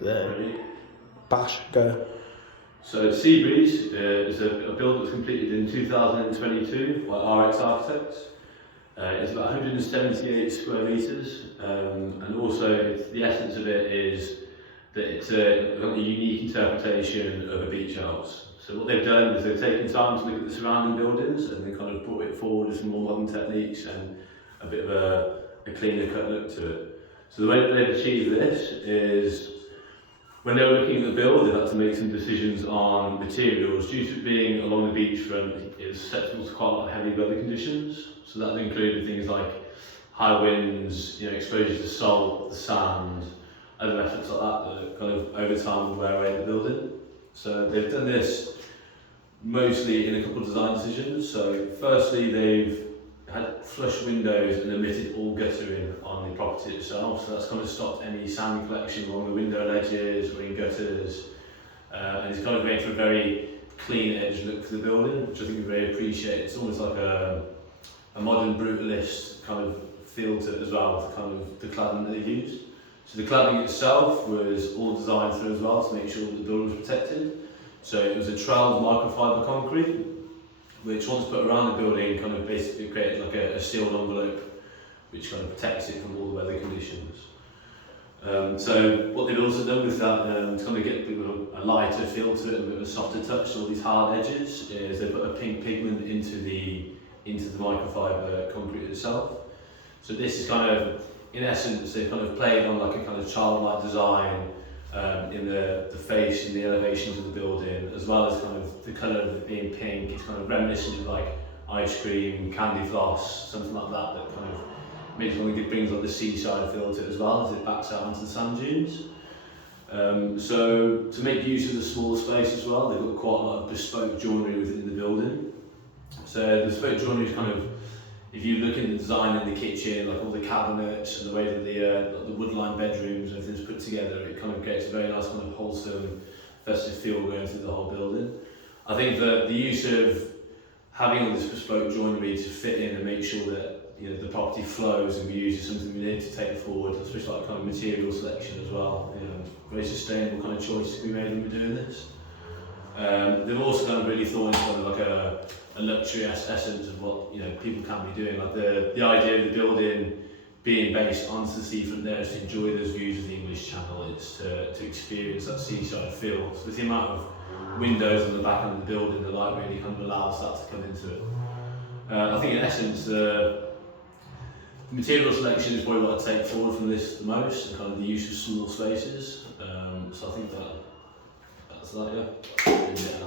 There. Ready? Bash, go. So Seabreeze is a build that was completed in 2022 by RX Architects. It's about 178 square metres, and also the essence of it is that it's a unique interpretation of a beach house. So what they've done is they've taken time to look at the surrounding buildings and they kind of brought it forward with some more modern techniques and a bit of a cleaner cut look to it. So the way that they've achieved this is when they were looking at the build, they had to make some decisions on materials. Due to it being along the beachfront, it's susceptible to quite a lot of heavy weather conditions. So that included things like high winds, exposure to salt, the sand, other methods like that kind of over time would wear away the building. So they've done this mostly in a couple of design decisions. So firstly, they've had flush windows and omitted all guttering on the property itself, so that's kind of stopped any sand collection along the window ledges or in gutters, and it's kind of made for a very clean edge look to the building, which I think we very appreciate. It's almost like a modern brutalist kind of feel to it as well, with kind of the cladding that they used. So the cladding itself was all designed through as well to make sure that the building was protected. So it was a troweled microfiber concrete, which once put around the building kind of basically created like a sealed envelope which kind of protects it from all the weather conditions. So what they've also done with that, to kind of get a bit of a lighter feel to it, a bit of a softer touch to all these hard edges, is they put a pink pigment into the microfiber concrete itself. So this is kind of, in essence, they've kind of played on like a kind of childlike design in the face and the elevations of the building, as well as kind of the colour of it being pink. It's kind of reminiscent of like ice cream, candy floss, something like that, that kind of makes it brings like the seaside feel to it as well as it backs out onto the sand dunes. So to make use of the smaller space as well, they've got quite a lot of bespoke joinery within the building. So the bespoke joinery is kind of, if you look at the design in the kitchen, like all the cabinets and the way that the wood-lined bedrooms and everything's put together, it kind of creates a very nice kind of wholesome, festive feel going through the whole building. I think that the use of having all this bespoke joinery to fit in and make sure that the property flows and be used is something we need to take forward, especially like kind of material selection as well. Very sustainable kind of choice to be made when we're doing this. They've also kind of really thought into kind of like a luxury essence of what people can be doing. Like the idea of the building being based onto the seafront there is to enjoy those views of the English Channel. It's to experience that seaside feel. So with the amount of windows on the back of the building, the light really kind of allows that to come into it. I think in essence, the material selection is probably what I take forward from this the most, and kind of the use of small spaces. So I think that's that, yeah.